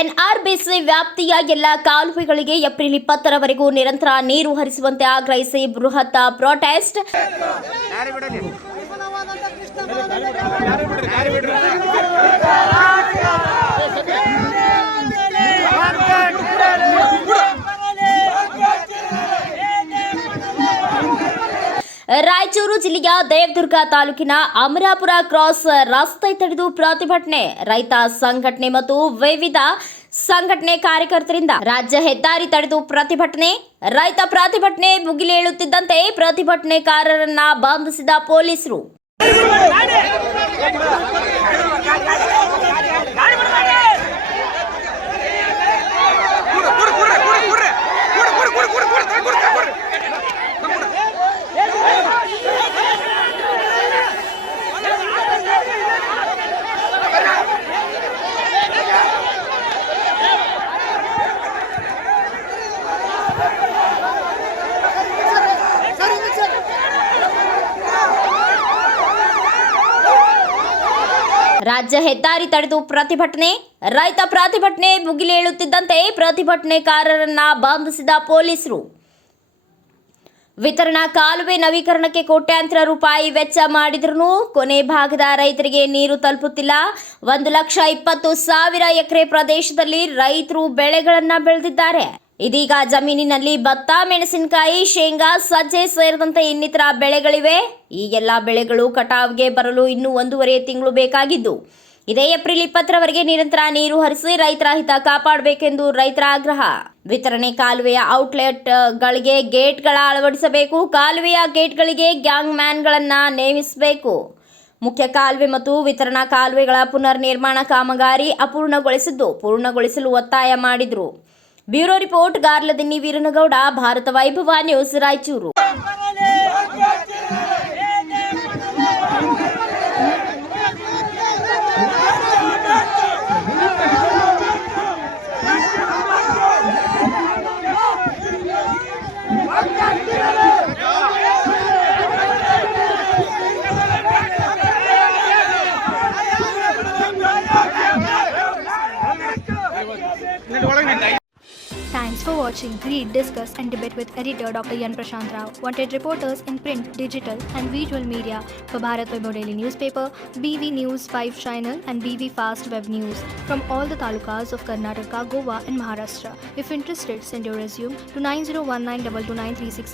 NRBC ವ್ಯಾಪ್ತಿಯ ಎಲ್ಲ ಕಾಲುವೆಗಳಿಗೆ ಏಪ್ರಿಲ್ 20ರವರೆಗೂ ನಿರಂತರ ನೀರು ಹರಿಸುವಂತೆ ಆಗ್ರಹಿಸಿ ಬೃಹತ್ ಪ್ರೊಟೆಸ್ಟ್. ರಾಯಚೂರು ಜಿಲ್ಲೆಯ ದೇವದುರ್ಗ ತಾಲೂಕಿನ ಅಮರಾಪುರ ಕ್ರಾಸ್ ರಸ್ತೆ ತಡೆದು ಪ್ರತಿಭಟನೆ. ರೈತ ಸಂಘಟನೆ ಮತ್ತು ವಿವಿಧ ಸಂಘಟನೆ ಕಾರ್ಯಕರ್ತರಿಂದ ರಾಜ್ಯ ಹೆದ್ದಾರಿ ತಡೆದು ಪ್ರತಿಭಟನೆ. ರೈತ ಪ್ರತಿಭಟನೆ ಮುಗಿಲೇಳುತ್ತಿದ್ದಂತೆ ಪ್ರತಿಭಟನೆಕಾರರನ್ನ ಬಂಧಿಸಿದ ಪೊಲೀಸರು. ರಾಜ್ಯ ಹೆದ್ದಾರಿ ತಡೆದು ಪ್ರತಿಭಟನೆ. ರೈತ ಪ್ರತಿಭಟನೆ ಮುಗಿಲೇಳುತ್ತಿದ್ದಂತೆ ಪ್ರತಿಭಟನೆಕಾರರನ್ನ ಬಂಧಿಸಿದ ಪೊಲೀಸರು. ವಿತರಣಾ ಕಾಲುವೆ ನವೀಕರಣಕ್ಕೆ ಕೋಟ್ಯಾಂತರ ರೂಪಾಯಿ ವೆಚ್ಚ ಮಾಡಿದ್ರೂ ಕೊನೆ ಭಾಗದ ರೈತರಿಗೆ ನೀರು ತಲುಪುತ್ತಿಲ್ಲ. 1,20,000 ಎಕರೆ ಪ್ರದೇಶದಲ್ಲಿ ರೈತರು ಬೆಳೆಗಳನ್ನ ಬೆಳೆದಿದ್ದಾರೆ. ಇದೀಗ ಜಮೀನಿನಲ್ಲಿ ಭತ್ತ, ಮೆಣಸಿನಕಾಯಿ, ಶೇಂಗಾ, ಸಜ್ಜೆ ಸೇರಿದಂತೆ ಇನ್ನಿತರ ಬೆಳೆಗಳಿವೆ. ಈ ಎಲ್ಲ ಬೆಳೆಗಳು ಕಟಾವ್ಗೆ ಬರಲು ಇನ್ನೂ 1.5 ತಿಂಗಳು ಬೇಕಾಗಿದ್ದು, ಇದೇ ಏಪ್ರಿಲ್ 20ರವರೆಗೆ ನಿರಂತರ ನೀರು ಹರಿಸಿ ರೈತರ ಹಿತ ಕಾಪಾಡಬೇಕೆಂದು ರೈತರ ಆಗ್ರಹ. ವಿತರಣೆ ಕಾಲುವೆಯ ಔಟ್ಲೆಟ್ಗಳಿಗೆ ಗೇಟ್ಗಳ ಅಳವಡಿಸಬೇಕು. ಕಾಲುವೆಯ ಗೇಟ್ಗಳಿಗೆ ಗ್ಯಾಂಗ್ ಮ್ಯಾನ್ಗಳನ್ನು ನೇಮಿಸಬೇಕು. ಮುಖ್ಯ ಕಾಲುವೆ ಮತ್ತು ವಿತರಣಾ ಕಾಲುವೆಗಳ ಪುನರ್ ನಿರ್ಮಾಣ ಕಾಮಗಾರಿ ಅಪೂರ್ಣಗೊಳಿಸಿದ್ದು ಪೂರ್ಣಗೊಳಿಸಲು ಒತ್ತಾಯ ಮಾಡಿದರು. ಬ್ಯೂರೋ ರಿಪೋರ್ಟ್ ಗಾರ್ಲದಿನ್ನಿ ವೀರನಗೌಡ, ಭಾರತ ವೈಭವ news, Raichur. Thanks for watching. Read, discuss and debate with editor Dr. Yan Prashant Rao. Wanted reporters in print, digital and visual media for Bharat Vaibhav Daily Newspaper, BV News 5 Channel and BV Fast Web News from all the talukas of Karnataka, Goa and Maharashtra. If interested, send your resume to 9019229369.